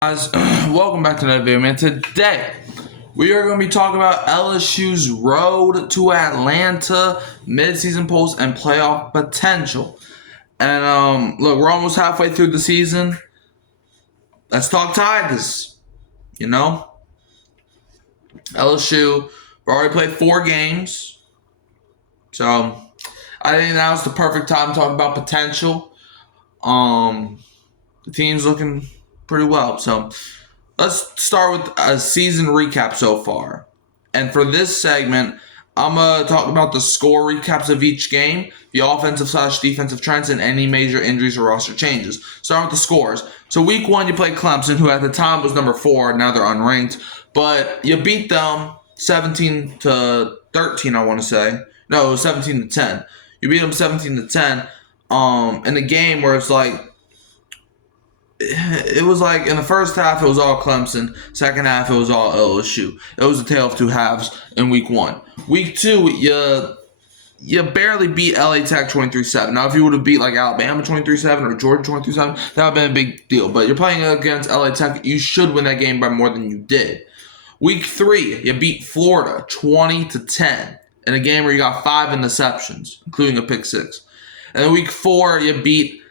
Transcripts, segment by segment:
Guys, welcome back to another video, man. Today, we are going to be talking about LSU's road to Atlanta, midseason polls, and playoff potential. And, look, we're almost halfway through the season. Let's talk Tigers, LSU, we've already played 4 games. So, I think now's the perfect time to talk about potential. The team's looking pretty well. So let's start with a season recap so far. And for this segment, I'm going to talk about the score recaps of each game, the offensive/defensive trends, and any major injuries or roster changes. Start with the scores. So week 1, you played Clemson, who at the time was number 4. Now they're unranked. But you beat them 17-13, I want to say. No, it was 17-10. You beat them 17-10 in a game where it was like in the first half, it was all Clemson. Second half, it was all LSU. It was a tale of two halves in week 1. Week 2, you barely beat LA Tech 23-7. Now, if you would have beat like Alabama 23-7 or Georgia 23-7, that would have been a big deal. But you're playing against LA Tech. You should win that game by more than you did. Week 3, you beat Florida 20-10 in a game where you got 5 interceptions, including a pick 6. And then week 4, you beat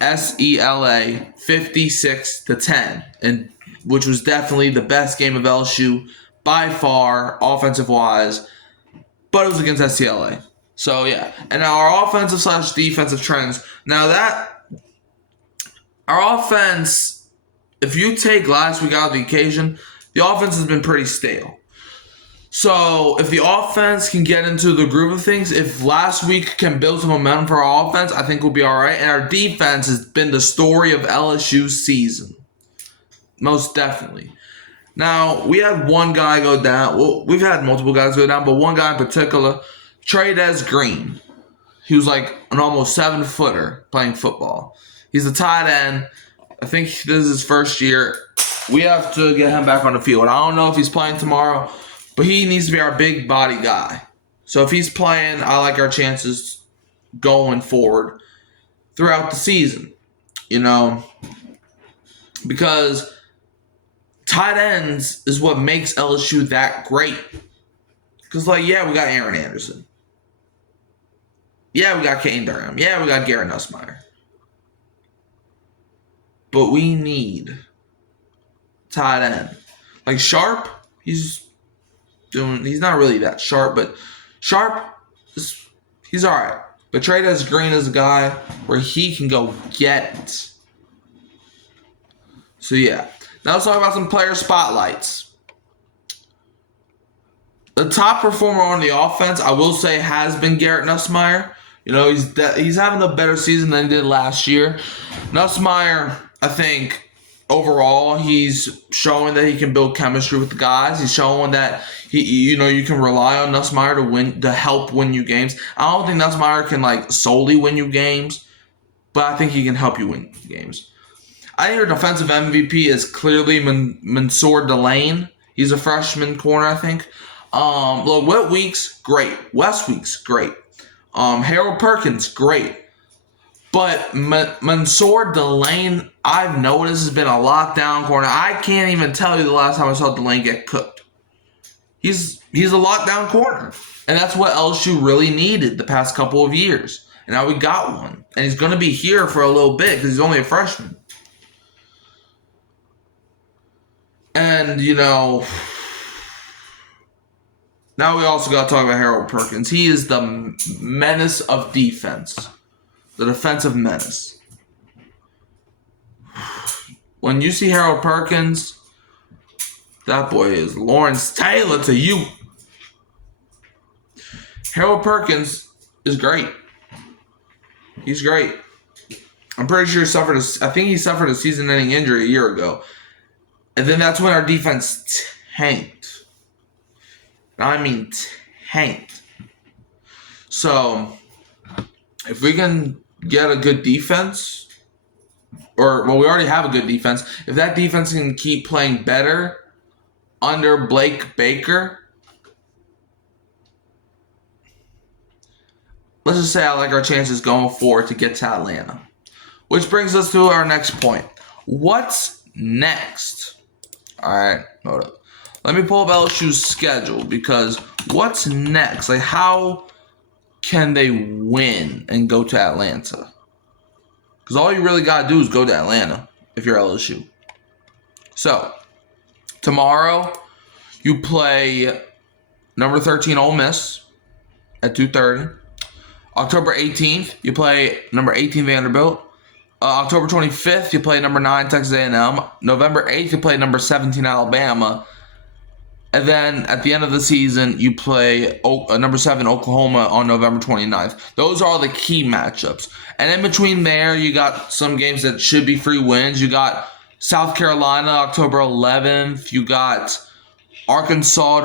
SELA 56-10, and which was definitely the best game of LSU by far, offensive wise, but it was against SELA. So yeah, and our offensive/defensive trends. Now that our offense, if you take last week out of the occasion, the offense has been pretty stale. So if the offense can get into the groove of things, if last week can build some momentum for our offense, I think we'll be all right. And our defense has been the story of LSU's season. Most definitely. Now, we had one guy go down. Well, we've had multiple guys go down, but one guy in particular, Trades Green. He was like an almost 7-footer playing football. He's a tight end. I think this is his first year. We have to get him back on the field. I don't know if he's playing tomorrow, but he needs to be our big body guy. So if he's playing, I like our chances going forward throughout the season. Because tight ends is what makes LSU that great. Because, we got Aaron Anderson. Yeah, we got Kane Durham. Yeah, we got Garrett Nussmeier. But we need tight end. Like Sharp, he's not really that sharp, but Sharp, he's all right. But Trades Green is a guy where he can go get it. So, yeah. Now let's talk about some player spotlights. The top performer on the offense, I will say, has been Garrett Nussmeier. He's having a better season than he did last year. Nussmeier, I think, overall, he's showing that he can build chemistry with the guys. He's showing that you can rely on Nussmeier to help win you games. I don't think Nussmeier can solely win you games, but I think he can help you win games. I think your defensive MVP is clearly Mansour Delane. He's a freshman corner, I think. Wet Weeks, great. West Weeks, great. Harold Perkins, great. But Mansour Delane, I've noticed, has been a lockdown corner. I can't even tell you the last time I saw Delane get cooked. He's a lockdown corner. And that's what LSU really needed the past couple of years. And now we got one. And he's going to be here for a little bit because he's only a freshman. And, now we also got to talk about Harold Perkins. He is the menace of defense. The defensive menace. When you see Harold Perkins, that boy is Lawrence Taylor to you. Harold Perkins is great. He's great. I'm pretty sure he suffered a season-ending injury a year ago. And then that's when our defense tanked. I mean tanked. So, if we can get a good defense, we already have a good defense. If that defense can keep playing better under Blake Baker, let's just say I like our chances going forward to get to Atlanta. Which brings us to our next point. What's next. All right, hold up. Let me pull up LSU's schedule because what's next? Like, how can they win and go to Atlanta? Because all you really got to do is go to Atlanta if you're LSU. So, tomorrow, you play number 13 Ole Miss at 2:30. October 18th, you play number 18 Vanderbilt. October 25th, you play number 9 Texas A&M. November 8th, you play number 17 Alabama. And then at the end of the season, you play number 7 Oklahoma on November 29th. Those are all the key matchups. And in between there, you got some games that should be free wins. You got South Carolina October 11th. You got Arkansas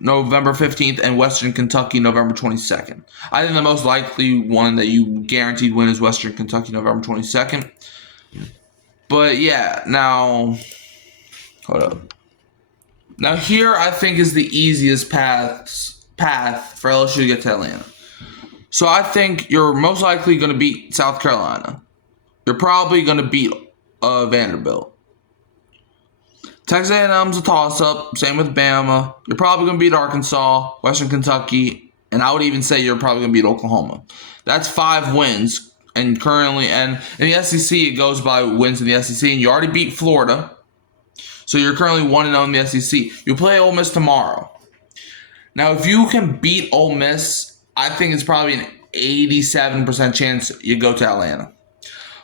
November 15th, and Western Kentucky November 22nd. I think the most likely one that you guaranteed win is Western Kentucky November 22nd. But yeah, now, hold up. Now here I think is the easiest path for LSU to get to Atlanta. So I think you're most likely going to beat South Carolina. You're probably going to beat Vanderbilt. Texas A&M's a toss-up. Same with Bama. You're probably going to beat Arkansas, Western Kentucky, and I would even say you're probably going to beat Oklahoma. That's 5 wins. And currently, and in the SEC, it goes by wins in the SEC. And you already beat Florida. So you're currently 1-0 in the SEC. You play Ole Miss tomorrow. Now, if you can beat Ole Miss, I think it's probably an 87% chance you go to Atlanta.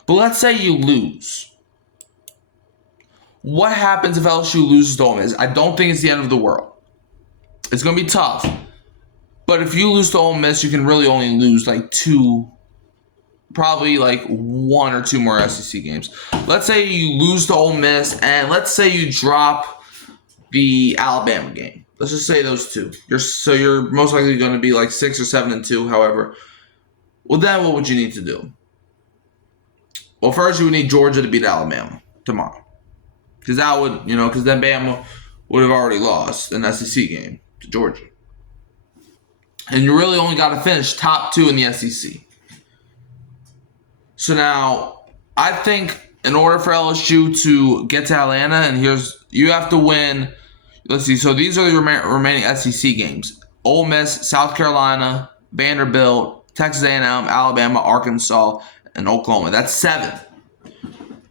But let's say you lose. What happens if LSU loses to Ole Miss? I don't think it's the end of the world. It's going to be tough. But if you lose to Ole Miss, you can really only lose like 2, probably like 1 or 2 more SEC games. Let's say you lose to Ole Miss, and let's say you drop the Alabama game. Let's just say those 2. You're most likely going to be like 6 or 7-2. However, well, then what would you need to do? Well, first you would need Georgia to beat Alabama tomorrow. Because that would, because then Bama would have already lost an SEC game to Georgia. And you really only got to finish top 2 in the SEC. So now, I think in order for LSU to get to Atlanta, and you have to win, let's see, so these are the remaining SEC games. Ole Miss, South Carolina, Vanderbilt, Texas A&M, Alabama, Arkansas, and Oklahoma. That's 7.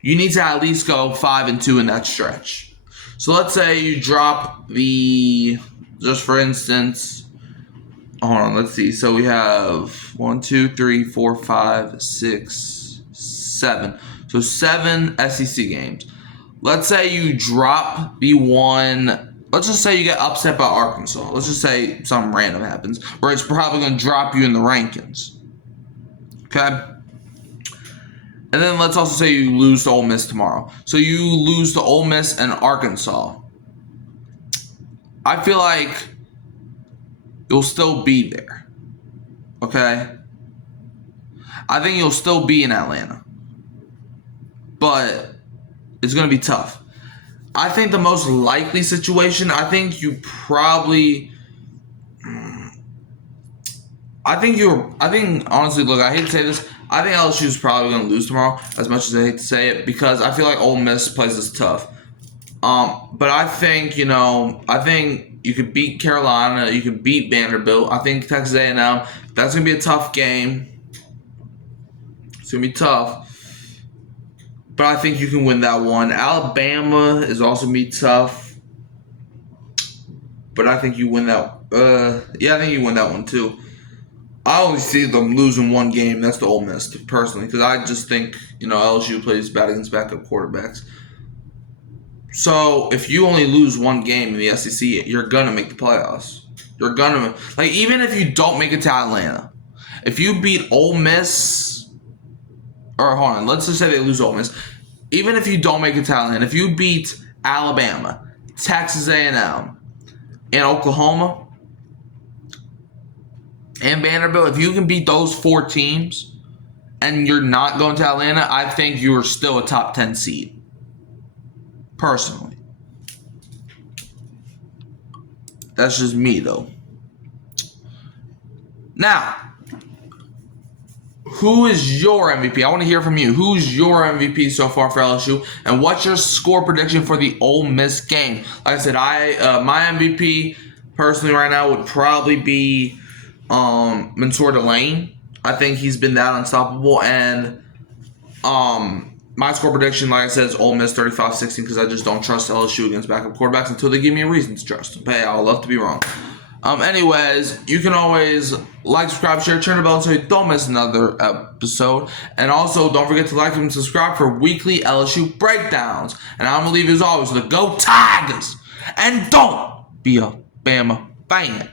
You need to at least go 5-2 in that stretch. So let's say you drop just for instance, hold on, let's see. So we have 1, 2, 3, 4, 5, 6, 7. So 7 SEC games. Let's say you drop the one. Let's just say you get upset by Arkansas. Let's just say something random happens where it's probably going to drop you in the rankings. Okay? And then let's also say you lose to Ole Miss tomorrow. So you lose to Ole Miss and Arkansas. I feel like you'll still be there. Okay? I think you'll still be in Atlanta. But it's going to be tough. I think the most likely situation, I think honestly, look, I hate to say this, I think LSU is probably going to lose tomorrow, as much as I hate to say it, because I feel like Ole Miss plays us tough. But I think, you could beat Carolina, you could beat Vanderbilt. I think Texas A&M, that's going to be a tough game. It's going to be tough. But I think you can win that one. Alabama is also going to be tough. But I think you win that. I think you win that one too. I only see them losing one game. That's the Ole Miss, personally, because I just think LSU plays bad against backup quarterbacks. So if you only lose one game in the SEC, you're gonna make the playoffs. You're gonna even if you don't make it to Atlanta, if you beat Ole Miss, or hold on, let's just say they lose Ole Miss. Even if you don't make it to Atlanta, if you beat Alabama, Texas A&M, and Oklahoma, and Vanderbilt, if you can beat those 4 teams and you're not going to Atlanta, I think you're still a top 10 seed. Personally. That's just me, though. Now, who is your MVP? I want to hear from you. Who's your MVP so far for LSU, and what's your score prediction for the Ole Miss game? Like I said, my MVP personally right now would probably be Mansour Delane. I think he's been that unstoppable, and my score prediction, like I said, is Ole Miss 35-16 because I just don't trust LSU against backup quarterbacks until they give me a reason to trust them. But hey, I would love to be wrong. Anyways, you can always like, subscribe, share, turn the bell so you don't miss another episode. And also, don't forget to like and subscribe for weekly LSU breakdowns. And I'm going to leave you as always with a Go Tigers! And don't be a Bama fan.